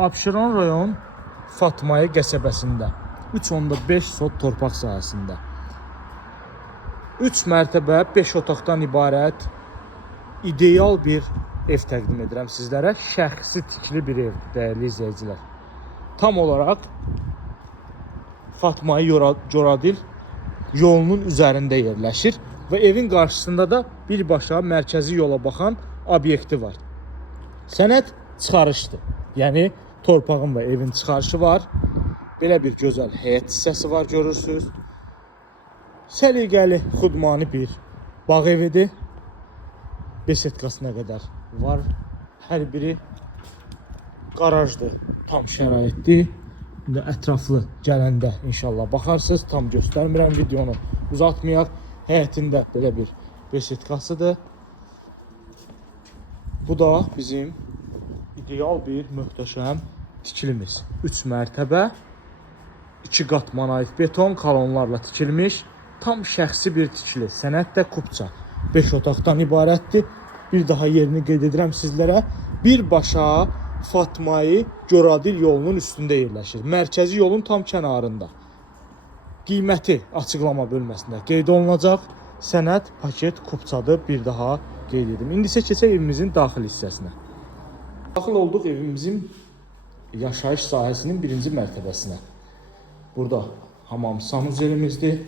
Abşeron rayon Fatmaya qəsəbəsində 3.5 sot torpaq sahəsində 3 mərtəbə 5 otaqdan ibarət ideal bir ev təqdim edirəm sizlərə. Şəxsi tikili bir ev, dəyərli izləyicilər. Tam olaraq Fatmaya Coradil yolunun üzərində yerləşir və evin qarşısında da birbaşa mərkəzi yola baxan obyekti var. Sənəd çıxarışdır. Yəni torpağın və evin çıxarışı var. Belə bir gözəl həyət hissəsi var, görürsünüz. Səliqəli, xudmani bir bağ evidir. Besetkasına qədər var. Hər biri qarajdır, tam şəraitdir. İndi ətraflı gələndə inşallah baxarsınız. Tam göstərmirəm, videonu uzatmayaq. Həyətində belə bir besetkasıdır. Bu da bizim ideal bir möhtəşəm tikilimiz. 3 mərtəbə, 2 qat monolit beton kolonlarla tikilmiş, tam şəxsi bir tikili. Sənəd də kubça. 5 otaqdan ibarətdir. Bir daha yerini qeyd edirəm sizlərə. Birbaşa Fatmaya Coradil yolunun üstündə yerləşir. Mərkəzi yolun tam kənarında. Qiyməti açıqlama bölməsində qeyd olunacaq. Sənəd paket kubçadır. Bir daha qeyd edim. İndi isə keçək evimizin daxil hissəsinə. Daxil olduq evimizin yaşayış sahəsinin 1-ci mərtəbəsinə. Burada hamam sanuzelimizdir.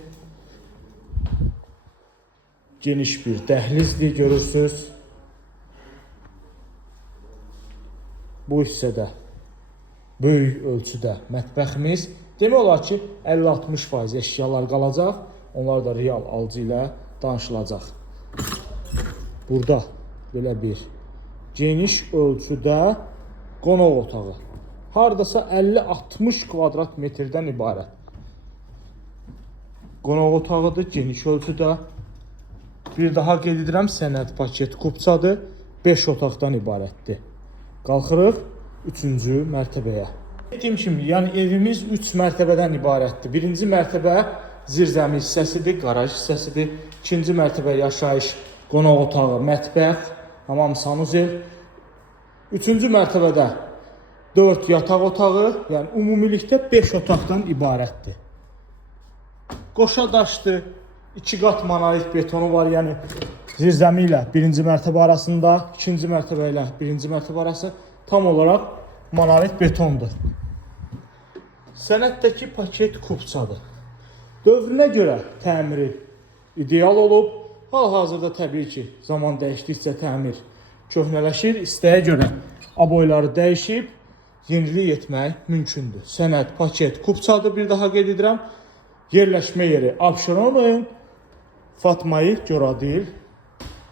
Geniş bir dəhlizdir, görürsünüz. Bu hissədə böyük ölçüdə mətbəximiz. Demək olar ki, 50-60% əşyalar qalacaq. Onlar da real alıcı ilə danışılacaq. Burada belə bir geniş ölçüdə qonaq otağı. Hardasa 50-60 kvadrat metrdən ibarət. Qonaq otağıdır, geniş ölçüdə. Bir daha qeyd edirəm, sənəd paket kubçadır. 5 otaqdan ibarətdir. Qalxırıq 3-cü mərtəbəyə. Dediyim kimi, yəni evimiz 3 mərtəbədən ibarətdir. 1-ci mərtəbə zirzəmi hissəsidir, qaraj hissəsidir. 2-ci mərtəbə yaşayış, qonaq otağı, mətbəx, hamam sanuzel. 3-cü mərtəbədə 4 yataq otağı, yəni ümumilikdə 5 otaqdan ibarətdir. Qoşa daşdır, 2 qat monolit betonu var, yəni zirzəmi ilə 1-ci mərtəbə arasında, 2-ci mərtəbə ilə 1-ci mərtəbə arası tam olaraq monolit betondur. Sənəddəki paket kubçadır. Dövrünə görə təmiri ideal olub. Hal-hazırda təbii ki, zaman dəyişdikcə təmir köhnələşir. İstəyə görə aboyları dəyişib, yenilik etmək mümkündür. Sənəd paket kubçadır, bir daha qeyd edirəm. Yerləşmə yeri Abşeron rayon Fatmaya Coradil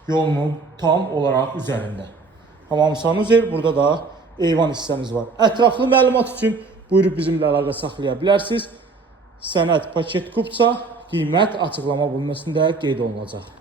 yolunun tam olaraq üzərində. Hamam sanuzel, burada da eyvan hissəmiz var. Ətraflı məlumat üçün buyurub bizimlə əlaqə saxlaya bilərsiniz. Sənəd paket kubça, qiymət açıqlama bölməsində qeyd olunacaq.